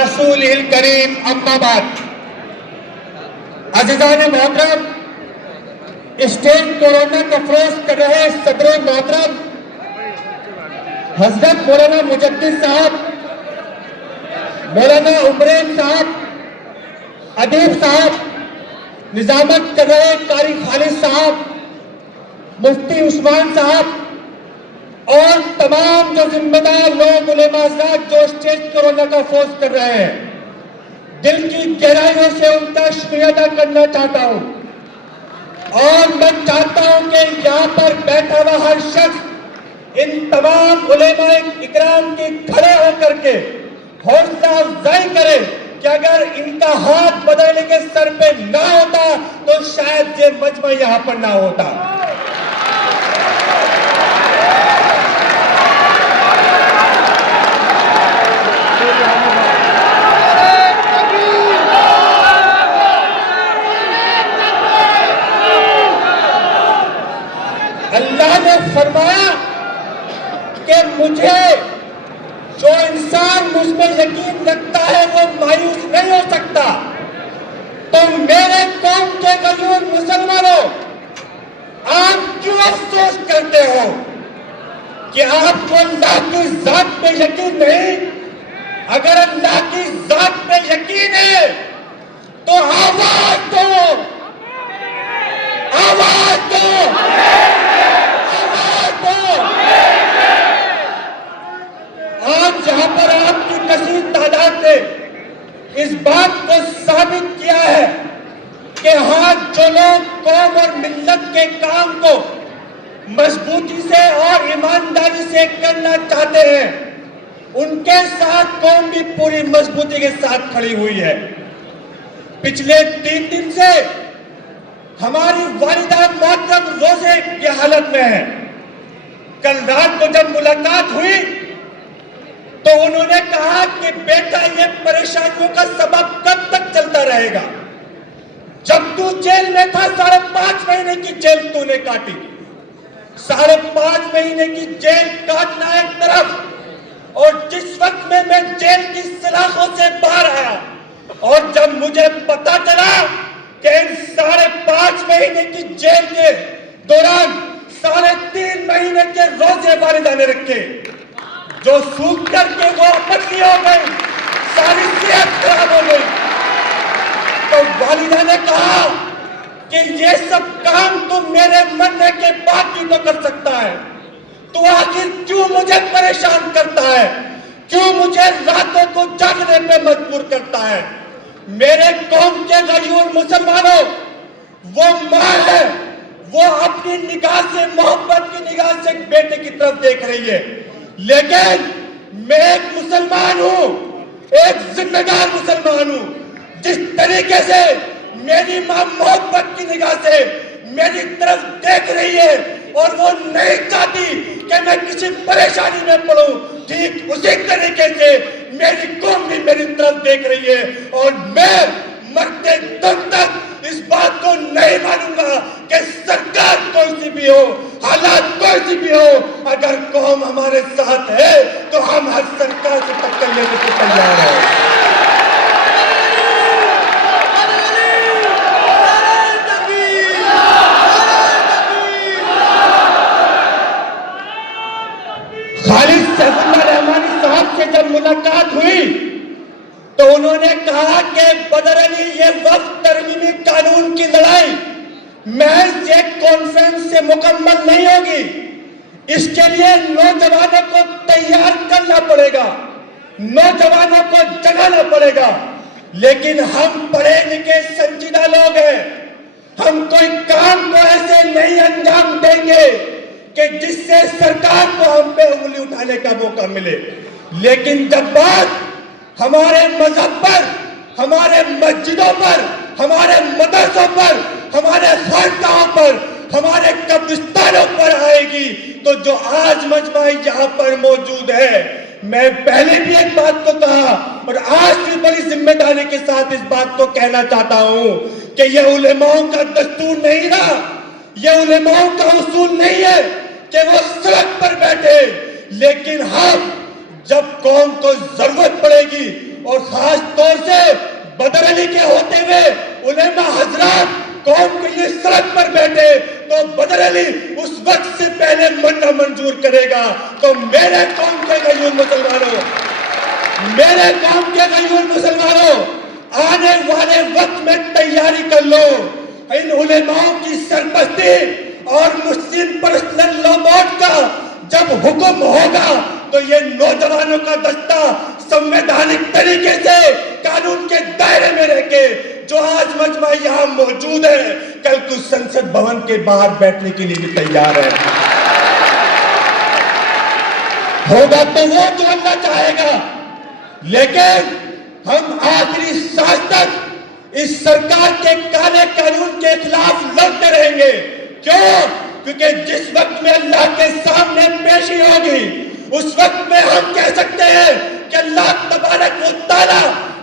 رسولہ الکریم اما بعد۔ عزیزان محترم، اسٹیج کورونا کا فروز کر رہے صدر محترم حضرت مولانا مجدد صاحب، مولانا عمرین صاحب، ادیب صاحب، نظامت کر رہے قاری خالد صاحب، مفتی عثمان صاحب اور تمام جو ذمہ دار لوگ علماء حضرات جو اسٹیج کورونا کا فروز کر رہے ہیں، دل کی گہرائیوں سے ان کا شکریہ ادا کرنا چاہتا ہوں۔ اور میں چاہتا ہوں کہ یہاں پر بیٹھا ہوا ہر شخص ان تمام علماء اکرام کی کھڑے ہو کر کے حوصلہ افزائی کرے کہ اگر ان کا ہاتھ بدلنے کے سر پہ نہ ہوتا تو شاید یہ مجمع یہاں پر نہ ہوتا۔ اللہ نے فرمایا کہ مجھے جو انسان مجھ میں یقین رکھتا ہے وہ مایوس نہیں ہو سکتا۔ تو میرے قوم کے غیور مسلمانوں، آپ کیوں افسوس کرتے ہو کہ آپ کو اللہ کی ذات پہ یقین نہیں؟ اگر اللہ کی ذات پہ یقین ہے تو آواز دو، آواز دو، آج یہاں پر آپ کی کثیر تعداد نے اس بات کو ثابت کیا ہے کہ ہاں جو لوگ قوم اور ملت کے کام کو مضبوطی سے اور ایمانداری سے کرنا چاہتے ہیں، ان کے ساتھ قوم بھی پوری مضبوطی کے ساتھ کھڑی ہوئی ہے۔ پچھلے 3 دن سے ہماری والدہ محترم روزے کی حالت میں ہے۔ کل رات کو جب ملاقات ہوئی تو انہوں نے کہا کہ بیٹا یہ پریشانیوں کا سبب کب تک چلتا رہے گا؟ جب تو جیل میں تھا 5.5 مہینے کی جیل تو نے کاٹی، 5.5 مہینے کی جیل کاٹنا ایک طرف، اور جس وقت میں جیل کی سلاخوں سے باہر آیا اور جب مجھے پتا چلا کہ ان 5.5 مہینے کی جیل کے دوران 3.5 مہینے کے روزے والدہ نے رکھے جو سوکھ کر کے وہ پتلی ہو گئی، ساری صحت خراب ہو گئی، تو والدہ نے کہا کہ یہ سب کام تو میرے مرنے کے بعد بھی تو کر سکتا ہے، تو آخر کیوں مجھے پریشان کرتا ہے، کیوں مجھے راتوں کو جاگنے پہ مجبور کرتا ہے؟ میرے قوم کے غیور مسلمانوں، وہ ماں ہے، وہ اپنی نگاہ سے، محبت کی نگاہ سے ایک بیٹے کی طرف دیکھ رہی ہے، لیکن میں ایک مسلمان ہوں، ایک ذمہ دار مسلمان ہوں۔ جس طریقے سے میری ماں محبت کی نگاہ سے میری طرف دیکھ رہی ہے اور وہ نہیں چاہتی کہ میں کسی پریشانی میں پڑوں، ٹھیک اسی طریقے سے میری قوم بھی میری طرف دیکھ رہی ہے، اور میں مرتے دم تک اس بات کو نہیں مانوں گا کہ سرکار کوئی سی بھی ہو، حالات کوئی سی بھی ہو، اگر قوم ہمارے ساتھ ہے تو ہم ہر سرکار سے ٹکر لینے کو تیار ہیں۔ خالد سیف اللہ رحمانی صاحب سے جب ملاقات ہوئی تو انہوں نے کہا کہ بدر علی یہ وفد ترمیمی قانون کی لڑائی محض ایک کانفرنس سے مکمل نہیں ہوگی، اس کے لیے نوجوانوں کو تیار کرنا پڑے گا، نوجوانوں کو جگانا پڑے گا، لیکن ہم پڑھے لکھے سنجیدہ لوگ ہیں، ہم کوئی کام کو ایسے نہیں انجام دیں گے کہ جس سے سرکار کو ہم پہ انگلی اٹھانے کا موقع ملے، لیکن جب بات ہمارے مذہب پر، ہمارے مسجدوں پر، ہمارے مدرسوں پر، ہمارے خانقاہوں پر، ہمارے قبرستانوں پر آئے گی تو جو آج مجمع یہاں پر موجود ہے، میں پہلے بھی ایک بات کو کہا اور آج بھی بڑی ذمہ داری کے ساتھ اس بات کو کہنا چاہتا ہوں کہ یہ علماؤں کا دستور نہیں رہا، یہ علماؤں کا اصول نہیں ہے کہ وہ سڑک پر بیٹھے، لیکن ہم جب قوم کو ضرورت پڑے گی اور خاص طور سے بدر علی کے ہوتے ہوئے علماء حضرات قوم کے لیے سڑک پر بیٹھے تو بدر علی اس وقت سے پہلے مرنا منظور کرے گا. تو میرے قوم کے غیور مسلمانوں، میرے قوم کے غیور مسلمانوں، آنے والے وقت میں تیاری کر لو. ان علماء کی سرپرستی اور مسلم پرسنل لا بورڈ کا جب حکم ہوگا تو یہ نوجوانوں کا دستہ سنویدھانک طریقے سے قانون کے دائرے میں رہ کے جو آج مجمع یہاں موجود ہے کل کو سنسد بھون کے باہر بیٹھنے کے لیے بھی تیار ہے. ہوگا تو وہ جو اللہ چاہے گا، لیکن ہم آخری سانس تک اس سرکار کے کالے قانون کے خلاف لڑتے رہیں گے. کیوں؟ کیونکہ جس وقت میں اللہ کے سامنے پیشی ہوگی اس وقت میں ہم کہہ سکتے ہیں کہ اللہ تبارک و تعالی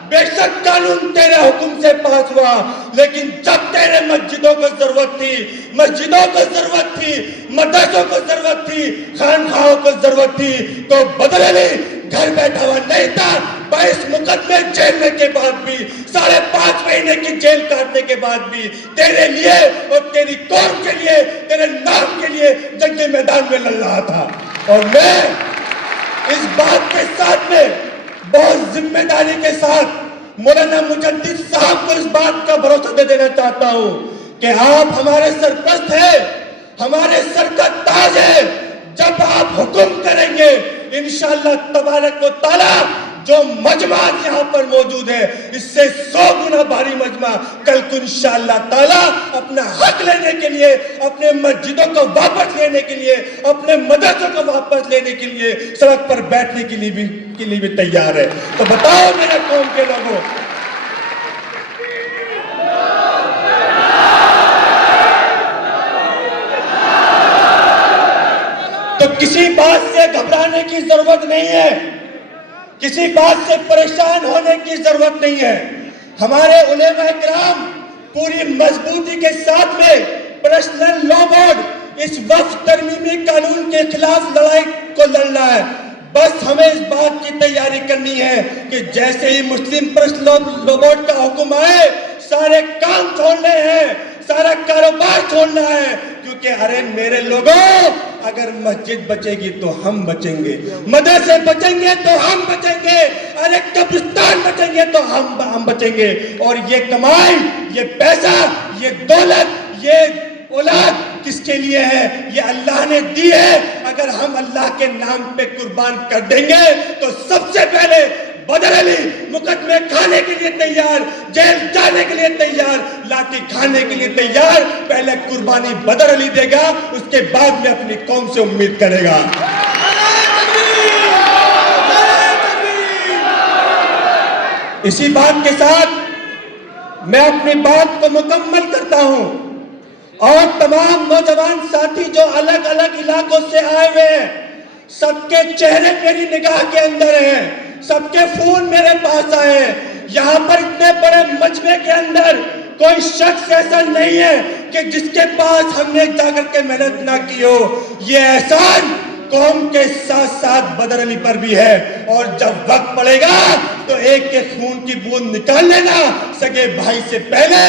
بے شک قانون تیرے حکم سے پاس ہوا، لیکن جب تیرے مسجدوں کو ضرورت تھی، مسجدوں کو ضرورت تھی، مدرسوں کو ضرورت تھی، خانقاہوں کو ضرورت تھی تو بدر علی گھر بیٹھا ہوا نہیں تھا. 22 مقدمے جیلنے کے بعد بھی، 5.5 مہینے کی جیل کاٹنے کے بعد بھی تیرے لیے اور تیری قوم کے لیے، تیرے نام کے لیے جنگ میدان میں لڑ رہا تھا. اور میں اس بات کے ساتھ میں بہت ذمہ داری کے ساتھ مولانا مجدد صاحب کو اس بات کا بھروسہ دے دینا چاہتا ہوں کہ آپ ہمارے سرپرست ہیں، ہمارے سر کا تاج ہے. جب آپ حکم کریں گے انشاءاللہ تبارک و تعالی جو مجمع یہاں پر موجود ہے اس سے 100 گنا بھاری مجمع کل کو انشاءاللہ تعالی اپنا حق لینے کے لیے، اپنے مسجدوں کو واپس لینے کے لیے، اپنے مدرسوں کو واپس لینے کے لیے، سڑک پر بیٹھنے کے لیے بھی تیار ہے. تو بتاؤ میرے قوم کے لوگوں، تو کسی بات سے گھبرانے کی ضرورت نہیں ہے، کسی بات سے پریشان ہونے کی ضرورت نہیں ہے. ہمارے علماء کرام پوری مضبوطی کے ساتھ میں پرسنل لا بورڈ اس وقف ترمیمی قانون کے خلاف لڑائی کو لڑنا ہے. بس ہمیں اس بات کی تیاری کرنی ہے کہ جیسے ہی مسلم پرسنل لا بورڈ کا حکم آئے سارے کام چھوڑنے ہیں، سارا کاروبار چھوڑنا ہے. کیونکہ ارے میرے لوگوں، اگر مسجد بچے گی تو ہم بچیں گے، مدرسے بچیں گے تو ہم بچیں گے، ارے قبرستان بچیں گے تو ہم بچیں گے. اور یہ کمائی، یہ پیسہ، یہ دولت، یہ اولاد کس کے لیے ہے؟ یہ اللہ نے دی ہے. اگر ہم اللہ کے نام پہ قربان کر دیں گے تو سب سے پہلے بدر علی مقدمے کھانے کے لیے تیار، جیل جانے کے لیے تیار، لاٹھی کھانے کے لیے تیار. پہلے قربانی بدر علی دے گا، اس کے بعد میں اپنی قوم سے امید کرے گا. اسی بات کے ساتھ میں اپنی بات کو مکمل کرتا ہوں. اور تمام نوجوان ساتھی جو الگ الگ علاقوں سے آئے ہوئے ہیں، سب کے چہرے میری نگاہ کے اندر ہیں، سب کے فون میرے پاس آئے ہیں. یہاں پر اتنے بڑے مجمع کے اندر کوئی شخص ایسا نہیں ہے کہ جس کے پاس ہم نے جا کر کے محنت نہ کی ہو. یہ احسان قوم کے ساتھ ساتھ بدر علی پر بھی ہے. اور جب وقت پڑے گا تو ایک کے خون کی بوند نکال لینا، سگے بھائی سے پہلے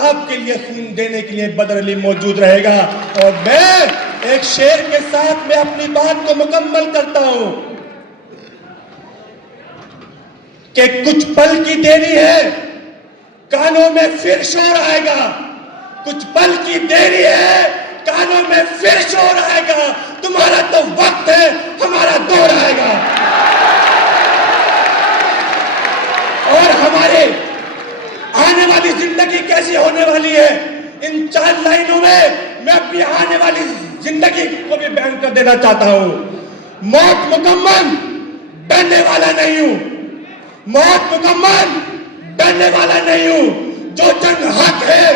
آپ کے لیے خون دینے کے لیے بدر علی موجود رہے گا. اور میں ایک شعر کے ساتھ میں اپنی بات کو مکمل کرتا ہوں کہ کچھ پل کی دیری ہے، کانوں میں پھر شور آئے گا. کچھ پل کی دیری ہے، کانوں میں پھر شور آئے گا. تمہارا تو وقت ہے، ہمارا دور آئے گا. اور ہمارے آنے والی زندگی کیسی ہونے والی ہے، ان 4 لائنوں میں میں اپنی آنے والی زندگی کو بھی بیان کر دینا چاہتا ہوں. موت مکمل، ڈرنے والا نہیں ہوں. موت مکمل، ڈرنے والا نہیں ہوں. جو جنگ حق ہے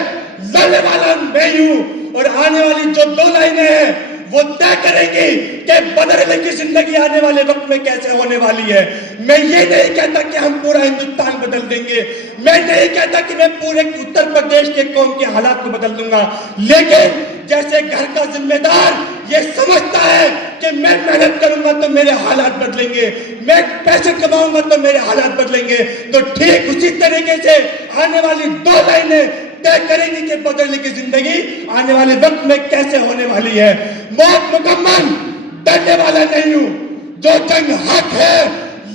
لڑنے والا نہیں ہوں. اور آنے والی جو 2 لائنیں ہیں وہ طے کریں گی کہ بدر علی کی زندگی آنے والے وقت میں کیسے ہونے والی ہے. میں یہ نہیں کہتا کہ ہم پورا ہندوستان بدل دیں گے، میں نہیں کہتا کہ میں پورے اتر پردیش کے قوم کے حالات کو بدل دوں گا، لیکن جیسے گھر کا ذمہ دار یہ سمجھتا ہے کہ کہ میں محنت کروں گا تو میرے حالات بدلیں گے, میں پیسے کماؤں گا تو میرے حالات بدلیں گے, تو ٹھیک اسی طریقے سے آنے والی 2 لائنیں طے کریں گی کہ بدلنے کی زندگی آنے والے وقت میں کیسے ہونے والی ہے. موت مکمل, ڈرنے والا نہیں ہوں, جو جنگ حق ہے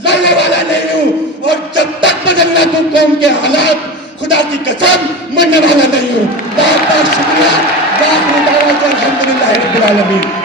لڑنے والا نہیں ہوں, اور جب تک بدلنا تو قوم کے حالات خدا کی قسم مرنے والا نہیں ہوں. بہت بہت شکریہ. الحمدللہ رب العالمین.